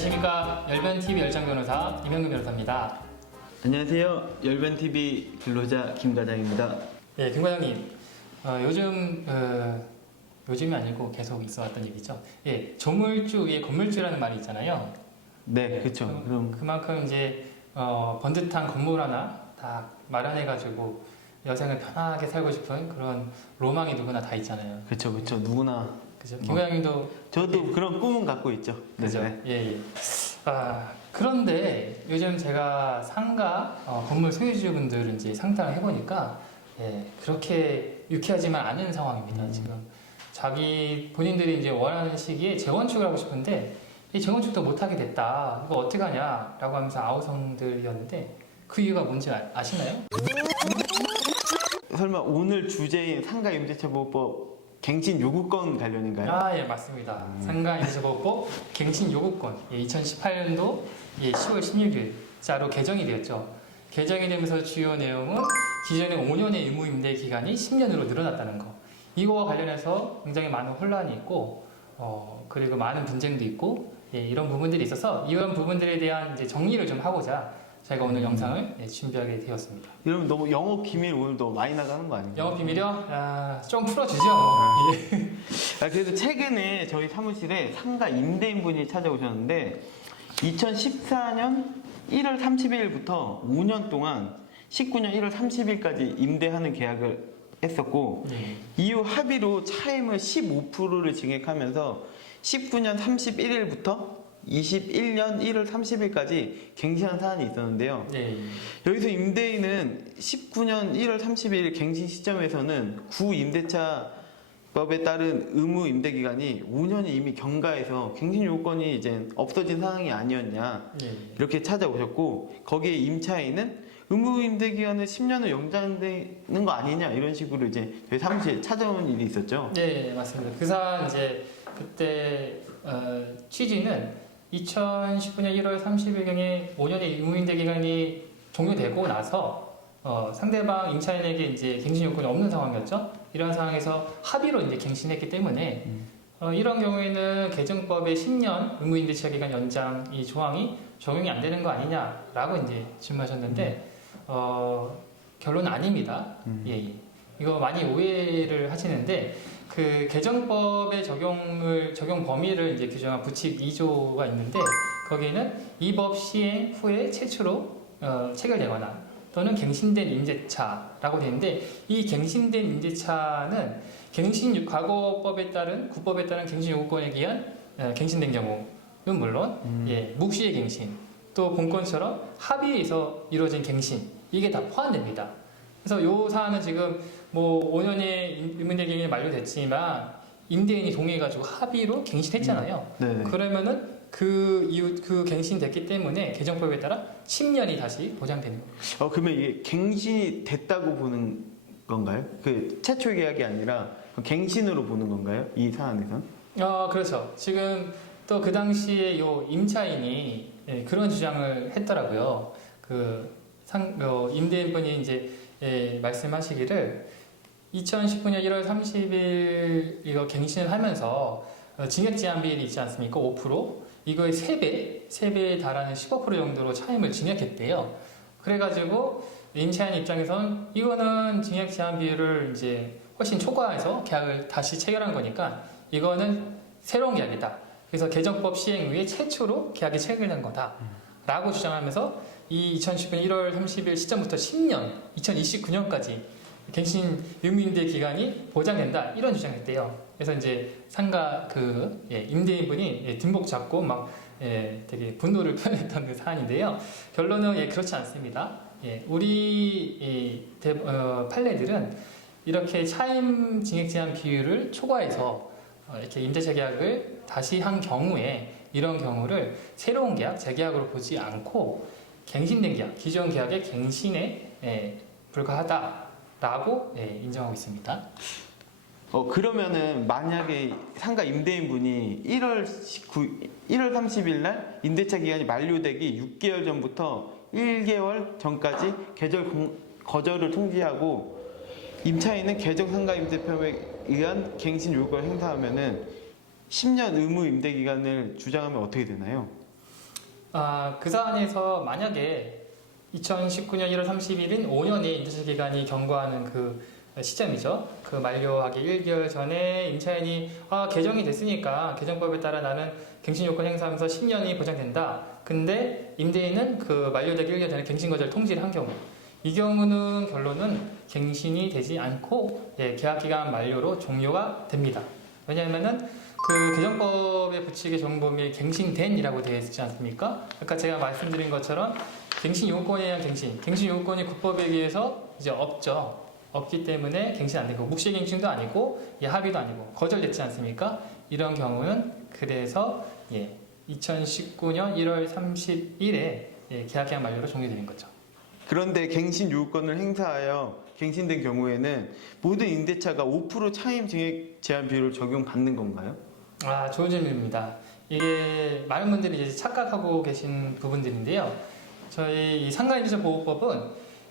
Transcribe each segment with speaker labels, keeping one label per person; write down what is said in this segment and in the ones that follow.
Speaker 1: 안녕하십니까 열변TV 열정 변호사 이명근 변호사입니다.
Speaker 2: 안녕하세요. 열변TV 근로자 김과장입니다.
Speaker 1: 네, 김 과장님. 어, 요즘 어, 요즘이 아니고 계속 있어왔던 얘기죠. 예, 조물주의 건물주라는 말이 있잖아요.
Speaker 2: 네, 그렇죠.
Speaker 1: 그-
Speaker 2: 그럼
Speaker 1: 그만큼 이제 어, 번듯한 건물 하나 다 마련해가지고 여생을 편하게 살고 싶은 그런 로망이 누구나 다 있잖아요.
Speaker 2: 그렇죠, 그렇죠. 누구나
Speaker 1: 그죠? 김
Speaker 2: 뭐.
Speaker 1: 과장님도
Speaker 2: 저도 그런 꿈은 갖고 있죠. 네,
Speaker 1: 그죠?
Speaker 2: 네.
Speaker 1: 예, 예. 아, 그런데 요즘 제가 상가 어, 건물 소유주분들 이제 상담을 해보니까 예, 그렇게 유쾌하지만 않은 상황입니다.
Speaker 2: 음.
Speaker 1: 지금 자기 본인들이 이제 원하는 시기에 재건축을 하고 싶은데 이 재건축도 못하게 됐다. 이거 어떻게 하냐 라고 하면서 아우성들이었는데 그 이유가 뭔지 아, 아시나요?
Speaker 2: 설마 오늘 주제인 상가 임대차 보호법 갱신 요구권 관련인가요?
Speaker 1: 아, 예, 맞습니다. 상가임대차보호법 갱신 요구권 예, 2018년도 예, 10월 16일 자로 개정이 되었죠. 개정이 되면서 주요 내용은 기존의 5년의 의무 임대 기간이 10년으로 늘어났다는 거. 이거와 관련해서 굉장히 많은 혼란이 있고, 어, 그리고 많은 분쟁도 있고, 예, 이런 부분들이 있어서 이런 부분들에 대한 이제 정리를 좀 하고자 저희가 오늘 영상을 예, 준비하게 되었습니다.
Speaker 2: 여러분 너무 영업 기밀 오늘 너무 많이 나가는 거 아닌가요?
Speaker 1: 영업 비밀이요? 아, 좀 풀어주죠. 뭐. 예.
Speaker 2: 아, 그래도 최근에 저희 사무실에 상가 임대인분이 찾아오셨는데 2014년 1월 30일부터 5년 동안 19년 1월 30일까지 임대하는 계약을 했었고
Speaker 1: 예.
Speaker 2: 이후 합의로 차임을 15%를 증액하면서 19년 31일부터 21년 1월 30일까지 갱신한 사안이 있었는데요.
Speaker 1: 예.
Speaker 2: 여기서 임대인은 19년 1월 30일 갱신 시점에서는 구 임대차 법에 따른 의무 임대 기간이 5년이 이미 경과해서 갱신 요건이 이제 없어진 상황이 아니었냐
Speaker 1: 예.
Speaker 2: 이렇게 찾아오셨고 거기에 임차인은 의무 임대 기간을 10년을 연장되는 거 아니냐 이런 식으로 이제 저희 사무실에 찾아온 일이 있었죠.
Speaker 1: 네, 맞습니다. 그 사안 이제 그때 어, 취지는 2019년 1월 30일경에 5년의 의무임대 기간이 종료되고 나서 어, 상대방 임차인에게 이제 갱신 요건이 없는 상황이었죠. 이런 상황에서 합의로 이제 갱신했기 때문에
Speaker 2: 음.
Speaker 1: 어, 이런 경우에는 개정법의 10년 의무임대차 기간 연장 이 조항이 적용이 안 되는 거 아니냐라고 이제 질문하셨는데 어, 결론은 아닙니다.
Speaker 2: 음.
Speaker 1: 예, 예. 이거 많이 오해를 하시는데 그 개정법의 적용을 적용 범위를 이제 규정한 부칙 2조가 있는데 거기에는 이 법 시행 후에 최초로 어, 체결되거나 또는 갱신된 임대차라고 되어 있는데 이 갱신된 임대차는 갱신 과거법에 따른 구법에 따른 갱신 요구권에 의한 어, 갱신된 경우는 물론
Speaker 2: 음.
Speaker 1: 예, 묵시의 갱신 또 본건처럼 합의에서 이루어진 갱신 이게 다 포함됩니다. 그래서 요 사안은 지금 뭐 5년의 의문대 갱신이 만료됐지만 임대인이 동의해가지고 합의로 갱신했잖아요.
Speaker 2: 네.
Speaker 1: 그러면은 그 이후 그 갱신됐기 때문에 개정법에 따라 10년이 다시 보장되는 겁니다.
Speaker 2: 어 그러면 이게 갱신이 됐다고 보는 건가요? 그 최초 계약이 아니라 갱신으로 보는 건가요? 이 사안에선?
Speaker 1: 어, 그렇죠. 지금 또 그 당시에 요 임차인이 예, 그런 주장을 했더라고요. 그 상, 어, 임대인분이 이제 예, 말씀하시기를 2019년 1월 30일 이거 갱신을 하면서 어, 징역 제한 비율이 있지 않습니까? 5% 이거의 3배, 3배에 달하는 15% 정도로 차임을 증액했대요. 그래가지고 임차인 입장에선 이거는 징역 제한 비율을 이제 훨씬 초과해서 계약을 다시 체결한 거니까 이거는 새로운 계약이다. 그래서 개정법 시행 후에 최초로 계약이 체결된 거다. 라고 주장하면서 이 2019년 1월 30일 시점부터 10년, 2029년까지 갱신 의무임대 기간이 보장된다. 이런 주장했대요. 그래서 이제 상가 그 예, 임대인분이 예, 뒷목 잡고 막 예, 되게 분노를 표현했던 그 사안인데요. 결론은 예, 그렇지 않습니다. 예, 우리 이 대, 어, 판례들은 이렇게 차임 징액 제한 비율을 초과해서 어, 이렇게 임대차 계약을 다시 한 경우에 이런 경우를 새로운 계약, 재계약으로 보지 않고 갱신된 계약, 기존 계약의 갱신에 예, 불과하다 라고 예, 인정하고 있습니다.
Speaker 2: 어 그러면은 만약에 상가 임대인분이 1월 19, 1월 30일 날 임대차 기간이 만료되기 6개월 전부터 1개월 전까지 계절 공- 거절을 통지하고 임차인은 개정 상가 임대표에 의한 갱신 요구를 행사하면은 10년 의무 임대 기간을 주장하면 어떻게 되나요?
Speaker 1: 아, 그 사안에서 만약에 2019년 1월 30일인 5년의 임대차 기간이 경과하는 그 시점이죠. 그 만료하기 1개월 전에 임차인이 아, 개정이 됐으니까 개정법에 따라 나는 갱신 요건 행사하면서 10년이 보장된다. 근데 임대인은 그 만료되기 1개월 전에 갱신 거절 통지를 한 경우 이 경우는 결론은 갱신이 되지 않고 예, 계약 기간 만료로 종료가 됩니다. 왜냐하면은 그 개정법에 붙이게 정범위에 갱신된이라고 되어 있지 않습니까? 아까 제가 말씀드린 것처럼 갱신 의한 갱신, 갱신 요건이 국법에 의해서 이제 없죠. 없기 때문에 갱신 안 되고 묵시 갱신도 아니고 예, 합의도 아니고 거절됐지 않습니까? 이런 경우는 그래서 예, 2019년 1월 30일에 예, 계약기간 만료로 종료되는 거죠.
Speaker 2: 그런데 갱신 요건을 행사하여 갱신된 경우에는 모든 임대차가 5% 차임 증액 제한 비율을 적용받는 건가요?
Speaker 1: 아, 좋은 질문입니다. 이게 많은 분들이 이제 착각하고 계신 부분들인데요. 저희 이 상가임대차 보호법은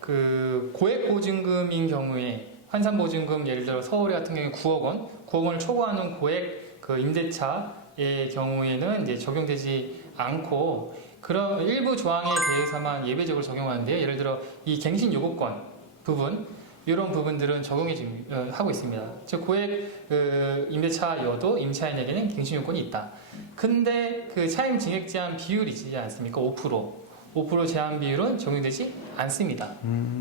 Speaker 1: 그 고액 보증금인 경우에 환산 보증금 예를 들어 서울 같은 경우에 9억 원, 9억 원을 초과하는 고액 그 임대차의 경우에는 이제 적용되지 않고 그런 일부 조항에 대해서만 예외적으로 적용하는데요. 예를 들어 이 갱신 요구권 부분 이런 부분들은 적용이 지금 어, 하고 있습니다. 즉 고액 그 임대차여도 임차인에게는 갱신 요건이 있다. 근데 그 차임 증액 제한 비율이 있지 않습니까? 5%. 5% 제한 비율은 적용되지 않습니다.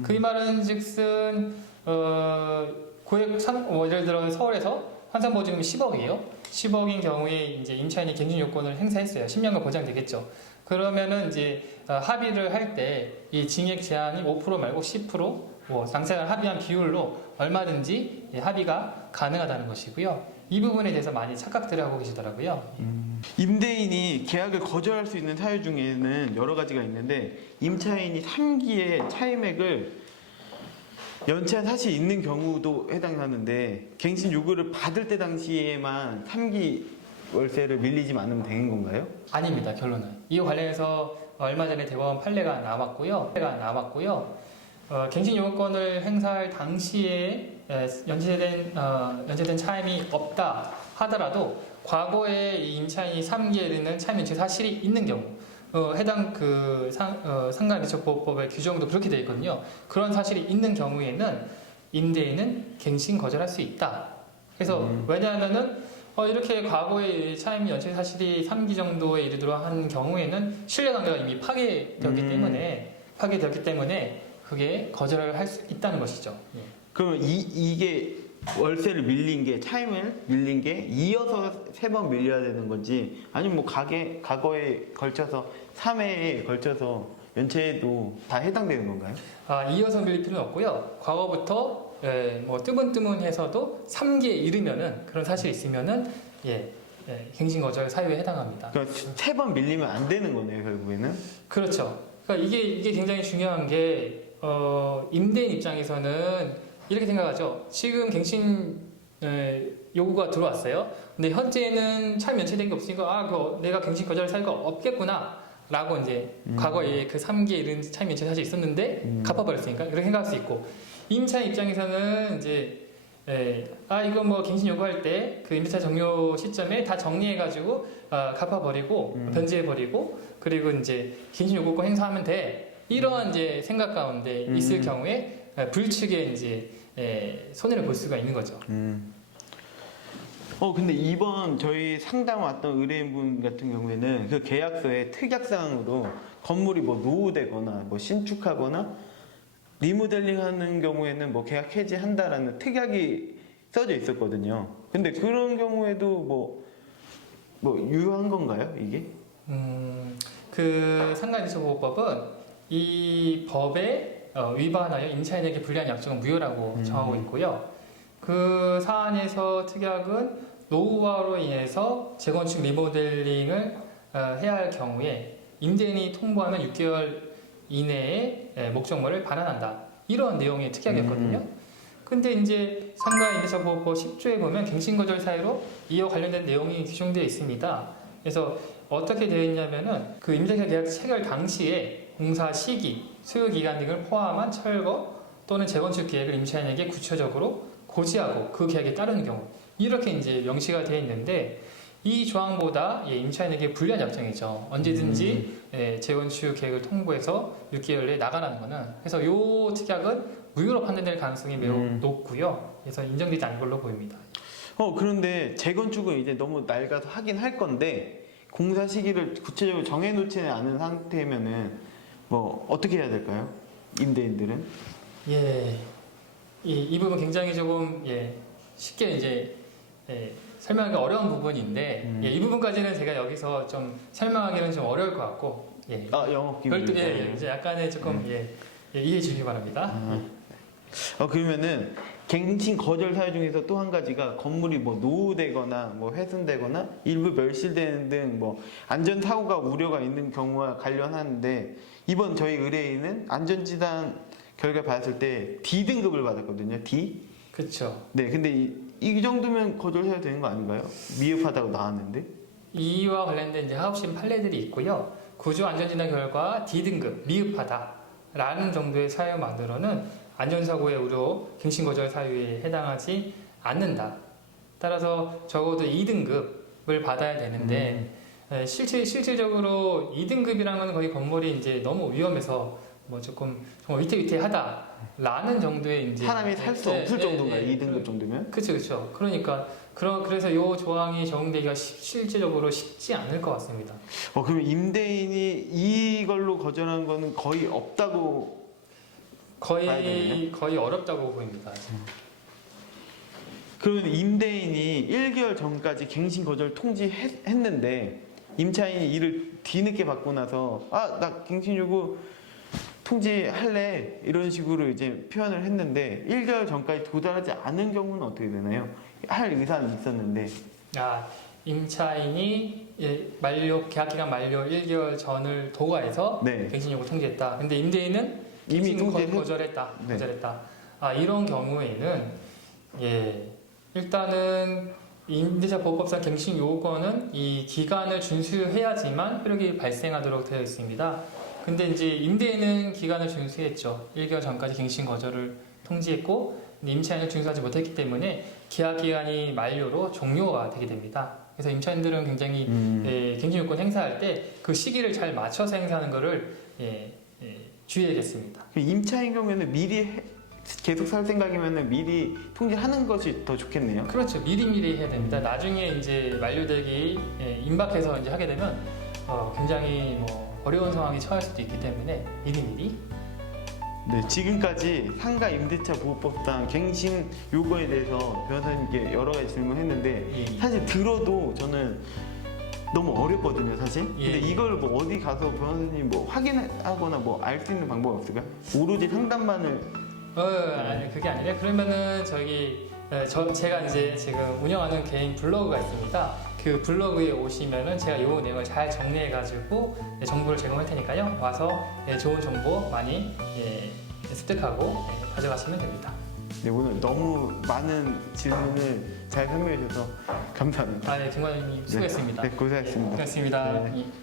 Speaker 1: 그 말은 즉슨 어, 고액 산, 뭐 예를 들어 서울에서 환산 보증금이 10억이에요. 10억인 경우에 이제 임차인이 갱신 요건을 행사했어요. 10년간 보장되겠죠. 그러면은 이제 어, 합의를 할 때이 증액 제한이 5% 말고 10%, 뭐 상세한 합의한 비율로 얼마든지 예, 합의가 가능하다는 것이고요. 이 부분에 대해서 많이 착각들을 하고 계시더라고요.
Speaker 2: 임대인이 계약을 거절할 수 있는 사유 중에는 여러 가지가 있는데 임차인이 3기의 차임액을 연체한 사실이 있는 경우도 해당하는데 갱신 요구를 받을 때 당시에만 3기 월세를 밀리지 않으면 되는 건가요?
Speaker 1: 아닙니다. 결론은 이와 관련해서 얼마 전에 대법원 판례가 나왔고요. 판례가 나왔고요. 어, 갱신 요건을 행사할 당시에 에, 연체된 어, 연체된 차임이 없다 하더라도 과거에 이 임차인이 3기에 이르는 차임 연체 사실이 있는 경우 어, 해당 그 상, 어, 상가임대차보호법의 규정도 그렇게 되어 있거든요. 그런 사실이 있는 경우에는 임대인은 갱신 거절할 수 있다. 그래서
Speaker 2: 음.
Speaker 1: 왜냐하면은 어, 이렇게 과거에 차임 연체 사실이 3기 정도에 이르도록 한 경우에는 신뢰관계가 이미 파괴되었기
Speaker 2: 음.
Speaker 1: 때문에 파괴되었기 때문에 그게 거절을 할 수 있다는 것이죠. 예.
Speaker 2: 그러면 이, 이게 월세를 밀린 게 차임을 밀린 게 이어서 세 번 밀려야 되는 건지 아니면 뭐 가게 과거에 걸쳐서 3회에 걸쳐서 연체도 다 해당되는 건가요?
Speaker 1: 아, 이어서 밀릴 필요는 없고요. 과거부터 예, 뭐 뜨문뜨문해서도 3기에 이르면은 그런 사실이 있으면은 예, 예, 갱신 거절 사유에 해당합니다.
Speaker 2: 그러니까 세 번 밀리면 안 되는 거네요 결국에는.
Speaker 1: 그렇죠. 그러니까 이게 이게 굉장히 중요한 게 어, 임대인 입장에서는 이렇게 생각하죠. 지금 갱신 에, 요구가 들어왔어요. 근데 현재는 차임 연체된 게 없으니까 아, 그 내가 갱신 거절 사유가 없겠구나. 라고 이제
Speaker 2: 음.
Speaker 1: 과거에 그 3기에 이른 차임 연체 사실 있었는데
Speaker 2: 음.
Speaker 1: 갚아버렸으니까 이렇게 생각할 수 있고 임차인 입장에서는 이제 에, 아 이거 뭐 갱신 요구할 때 그 임대차 종료 시점에 다 정리해가지고 아, 갚아버리고
Speaker 2: 음.
Speaker 1: 변제해버리고 그리고 이제 갱신 요구권 행사하면 돼 이러한 이제 생각 가운데
Speaker 2: 음.
Speaker 1: 있을 경우에 에, 불측에 이제 에, 손해를 볼 수가 있는 거죠.
Speaker 2: 음. 어 근데 이번 저희 상담 왔던 의뢰인분 같은 경우에는 그 계약서에 특약사항으로 건물이 뭐 노후되거나 뭐 신축하거나 리모델링하는 경우에는 뭐 계약 해지한다라는 특약이 써져 있었거든요. 근데 그런 경우에도 뭐, 뭐 유효한 건가요 이게?
Speaker 1: 음, 그 상가인처보호법은 이 법에 어, 위반하여 임차인에게 불리한 약정은 무효라고
Speaker 2: 음.
Speaker 1: 정하고 있고요. 그 사안에서 특약은 노후화로 인해서 재건축 리모델링을 어, 해야 할 경우에 임대인이 통보하면 6개월 이내에 에, 목적물을 반환한다. 이런 내용의 특약이었거든요. 근데 이제 상가 임대차보호법 10조에 보면 갱신거절 사유로 이와 관련된 내용이 규정되어 있습니다. 그래서 어떻게 되어 있냐면은 그 임대차 계약 체결 당시에 공사 시기, 수요 기간 등을 포함한 철거 또는 재건축 계획을 임차인에게 구체적으로 고지하고 그 계약에 따르는 경우 이렇게 이제 명시가 되어 있는데 이 조항보다 예, 임차인에게 불리한 약정이죠. 언제든지 예, 재건축 계획을 통보해서 6개월 내에 나가라는 거는 그래서 이 특약은 무효로 판단될 가능성이 매우
Speaker 2: 음.
Speaker 1: 높고요. 그래서 인정되지 않을 걸로 보입니다.
Speaker 2: 어 그런데 재건축은 이제 너무 낡아서 하긴 할 건데 공사 시기를 구체적으로 정해놓지는 않은 상태면은 뭐 어떻게 해야 될까요? 임대인들은
Speaker 1: 예, 이, 이 부분 굉장히 조금 예, 쉽게 이제 예, 설명하기 어려운 부분인데
Speaker 2: 음.
Speaker 1: 예, 이 부분까지는 제가 여기서 좀 설명하기는 좀 어려울 것 같고 예,
Speaker 2: 아 영업 기밀
Speaker 1: 별도 예, 예, 이제 약간의 조금 예, 예, 이해해 주시기 바랍니다.
Speaker 2: 어 그러면은 갱신 거절 사유 중에서 또 한 가지가 건물이 뭐 노후되거나 뭐 훼손되거나 일부 멸실되는 등 뭐 안전 사고가 우려가 있는 경우와 관련하는데 이번 저희 의뢰인은 안전진단 결과 받았을 때 D 등급을 받았거든요. D.
Speaker 1: 그렇죠.
Speaker 2: 네, 근데 이, 이 정도면 거절해야 되는 거 아닌가요? 미흡하다고 나왔는데.
Speaker 1: 이와 관련된 이제 하업심 판례들이 있고요. 구조 안전진단 결과 D등급 미흡하다라는 정도의 사유만으로는 안전사고의 우려 갱신 거절 사유에 해당하지 않는다. 따라서 적어도 2등급을 받아야 되는데 에, 실제 실질적으로 2등급이라는 건 거의 건물이 이제 너무 위험해서 뭐 조금 정말 위태위태하다라는 정도의 이제
Speaker 2: 사람이 살 수
Speaker 1: 네,
Speaker 2: 없을
Speaker 1: 네,
Speaker 2: 정도인가요?
Speaker 1: 네.
Speaker 2: 2등급 정도면?
Speaker 1: 그렇죠, 그렇죠. 그러니까 그러, 그래서 이 조항이 적용되기가 시- 실제적으로 쉽지 않을 것 같습니다.
Speaker 2: 어, 그러면 임대인이 이걸로 거절한 거는 거의 없다고 봐야
Speaker 1: 거의
Speaker 2: 되겠네.
Speaker 1: 거의 어렵다고 보입니다.
Speaker 2: 그러면 임대인이 1개월 전까지 갱신 거절 통지했는데 임차인이 이를 뒤늦게 받고 나서 아 나 갱신 요구 통지할래 이런 식으로 이제 표현을 했는데 1개월 전까지 도달하지 않은 경우는 어떻게 되나요? 할 의사는 있었는데
Speaker 1: 아, 임차인이 예, 만료 계약 기간 만료 1개월 전을 도과해서
Speaker 2: 네
Speaker 1: 갱신 요구 통지했다. 근데 임대인은
Speaker 2: 이미 통지했-
Speaker 1: 거절했다.
Speaker 2: 네.
Speaker 1: 거절했다. 아 이런 경우에는 예 일단은 임대차 보호법상 갱신 요건은 이 기간을 준수해야지만 효력이 발생하도록 되어 있습니다. 근데 이제 임대인은 기간을 준수했죠. 1개월 전까지 갱신 거절을 통지했고 임차인은 준수하지 못했기 때문에 계약 기간이 만료로 종료가 되게 됩니다. 그래서 임차인들은 굉장히
Speaker 2: 음.
Speaker 1: 예, 갱신 요건 행사할 때 그 시기를 잘 맞춰서 행사하는 것을 예, 예, 주의해야겠습니다.
Speaker 2: 그 임차인 경우에는 미리 해- 계속 살 생각이면 미리 통지하는 것이 더 좋겠네요.
Speaker 1: 그렇죠. 미리미리 해야 됩니다. 나중에 이제 만료되기 예, 임박해서 이제 하게 되면 어, 굉장히 뭐 어려운 상황에 처할 수도 있기 때문에 미리미리
Speaker 2: 네, 지금까지 상가 임대차 보호법상 갱신 요건에 대해서 변호사님께 여러 가지 질문했는데
Speaker 1: 예, 예.
Speaker 2: 사실 들어도 저는 너무 어렵거든요, 사실.
Speaker 1: 예.
Speaker 2: 근데 이걸 뭐 어디 가서 변호사님 뭐 확인하거나 뭐 알 수 있는 방법 없을까요? 오로지 상담만을
Speaker 1: 어, 아니 그게 아니라 그러면은 저기 에, 저 제가 이제 지금 운영하는 개인 블로그가 있습니다. 그 블로그에 오시면은 제가 이 내용을 잘 정리해 가지고 예, 정보를 제공할 테니까요. 와서 예, 좋은 정보 많이 예, 습득하고 예, 가져가시면 됩니다.
Speaker 2: 네, 오늘 너무 많은 질문을 잘 설명해 주셔서 감사합니다.
Speaker 1: 아, 네, 김관장님 수고했습니다.
Speaker 2: 네, 고생하셨습니다.
Speaker 1: 고맙습니다.
Speaker 2: 네.
Speaker 1: 예.